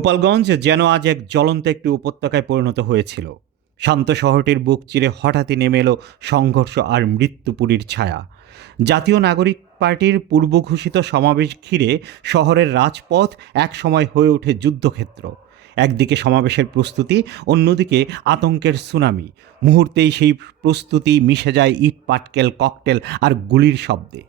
গোপালগঞ্জ যেন আজ এক জ্বলন্ত একটি উপত্যকায় পরিণত হয়েছিল। শান্ত শহরটির বুক চিরে হঠাৎই নেমে এলো সংঘর্ষ আর মৃত্যুপুরীর ছায়া। জাতীয় নাগরিক পার্টির পূর্ব ঘোষিত সমাবেশ ঘিরে শহরের রাজপথ একসময় হয়ে ওঠে যুদ্ধক্ষেত্র। একদিকে সমাবেশের প্রস্তুতি, অন্যদিকে আতঙ্কের সুনামি। মুহূর্তেই সেই প্রস্তুতি মিশে যায় ইট পাটকেল, ককটেল আর গুলির শব্দে।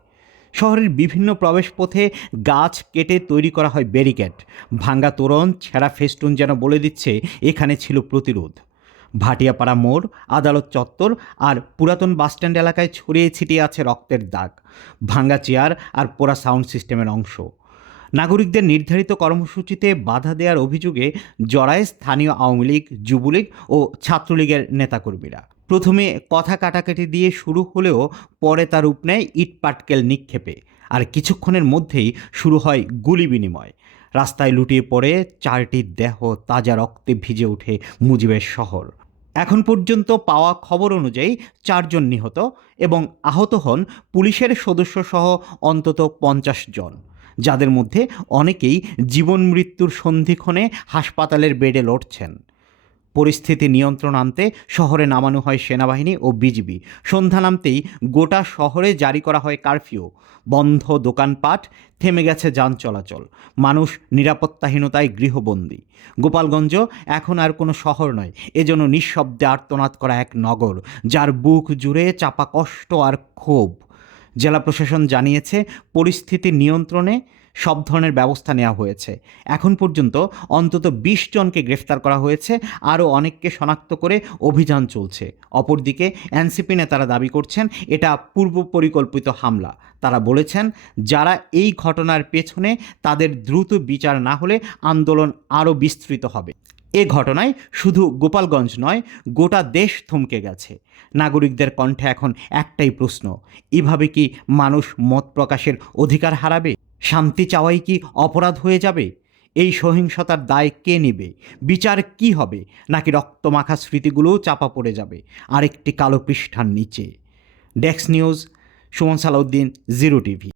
শহরের বিভিন্ন প্রবেশপথে গাছ কেটে তৈরি করা হয় ব্যারিকেড। ভাঙ্গা তোরণ, ছেঁড়া ফেস্টুন যেন বলে দিচ্ছে এখানে ছিল প্রতিরোধ। ভাটিয়াপাড়া মোড়, আদালত চত্বর আর পুরাতন বাসস্ট্যান্ড এলাকায় ছড়িয়ে ছিটিয়ে আছে রক্তের দাগ, ভাঙ্গা চেয়ার আর পোড়া সাউন্ড সিস্টেমের অংশ। নাগরিকদের নির্ধারিত কর্মসূচিতে বাধা দেওয়ার অভিযোগে জড়ায় স্থানীয় আওয়ামী লীগ, যুবলীগ ও ছাত্রলীগের নেতাকর্মীরা। প্রথমে কথা কাটাকাটি দিয়ে শুরু হলেও পরে তার রূপ নেয় ইট পাটকেল নিক্ষেপে, আর কিছুক্ষণের মধ্যেই শুরু হয় গুলি বিনিময়। রাস্তায় লুটিয়ে পড়ে 4টি দেহ, তাজা রক্তে ভিজে ওঠে মুজিবের শহর। এখন পর্যন্ত পাওয়া খবর অনুযায়ী 4 জন নিহত এবং আহত হন পুলিশের সদস্যসহ অন্তত 50 জন, যাদের মধ্যে অনেকেই জীবন মৃত্যুর সন্ধিক্ষণে হাসপাতালের বেডে লড়ছেন। পরিস্থিতি নিয়ন্ত্রণ আনতে শহরে নামানো হয় সেনাবাহিনী ও বিজিবি। সন্ধ্যা নামতেই গোটা শহরে জারি করা হয় কারফিউ। বন্ধ দোকানপাট, থেমে গেছে যান চলাচল। মানুষ নিরাপত্তাহীনতায় গৃহবন্দী। গোপালগঞ্জ এখন আর কোনো শহর নয়, এজন্য নিঃশব্দে আর্তনাদ করা এক নগর, যার বুক জুড়ে চাপা কষ্ট আর ক্ষোভ। জেলা প্রশাসন জানিয়েছে পরিস্থিতি নিয়ন্ত্রণে সব ধরনের ব্যবস্থা নেওয়া হয়েছে। এখন পর্যন্ত অন্তত 20 জনকে গ্রেফতার করা হয়েছে, আরও অনেককে শনাক্ত করে অভিযান চলছে। অপরদিকে এনসিপি নেতারা দাবি করছেন এটা পূর্ব পরিকল্পিত হামলা। তারা বলেছেন যারা এই ঘটনার পেছনে, তাদের দ্রুত বিচার না হলে আন্দোলন আরও বিস্তৃত হবে। এ ঘটনায় শুধু গোপালগঞ্জ নয়, গোটা দেশ থমকে গেছে। নাগরিকদের কণ্ঠে এখন একটাই প্রশ্ন, এভাবে কি মানুষ মত প্রকাশের অধিকার হারাবে? শান্তি চাওয়াই কি অপরাধ হয়ে যাবে? এই সহিংসতার দায় কে নেবে? বিচার কি হবে? নাকি রক্তমাখা স্মৃতিগুলোও চাপা পড়ে যাবে আরেকটি কালো পৃষ্ঠার নিচে? Desk news, Suman Salauddin, zero TV.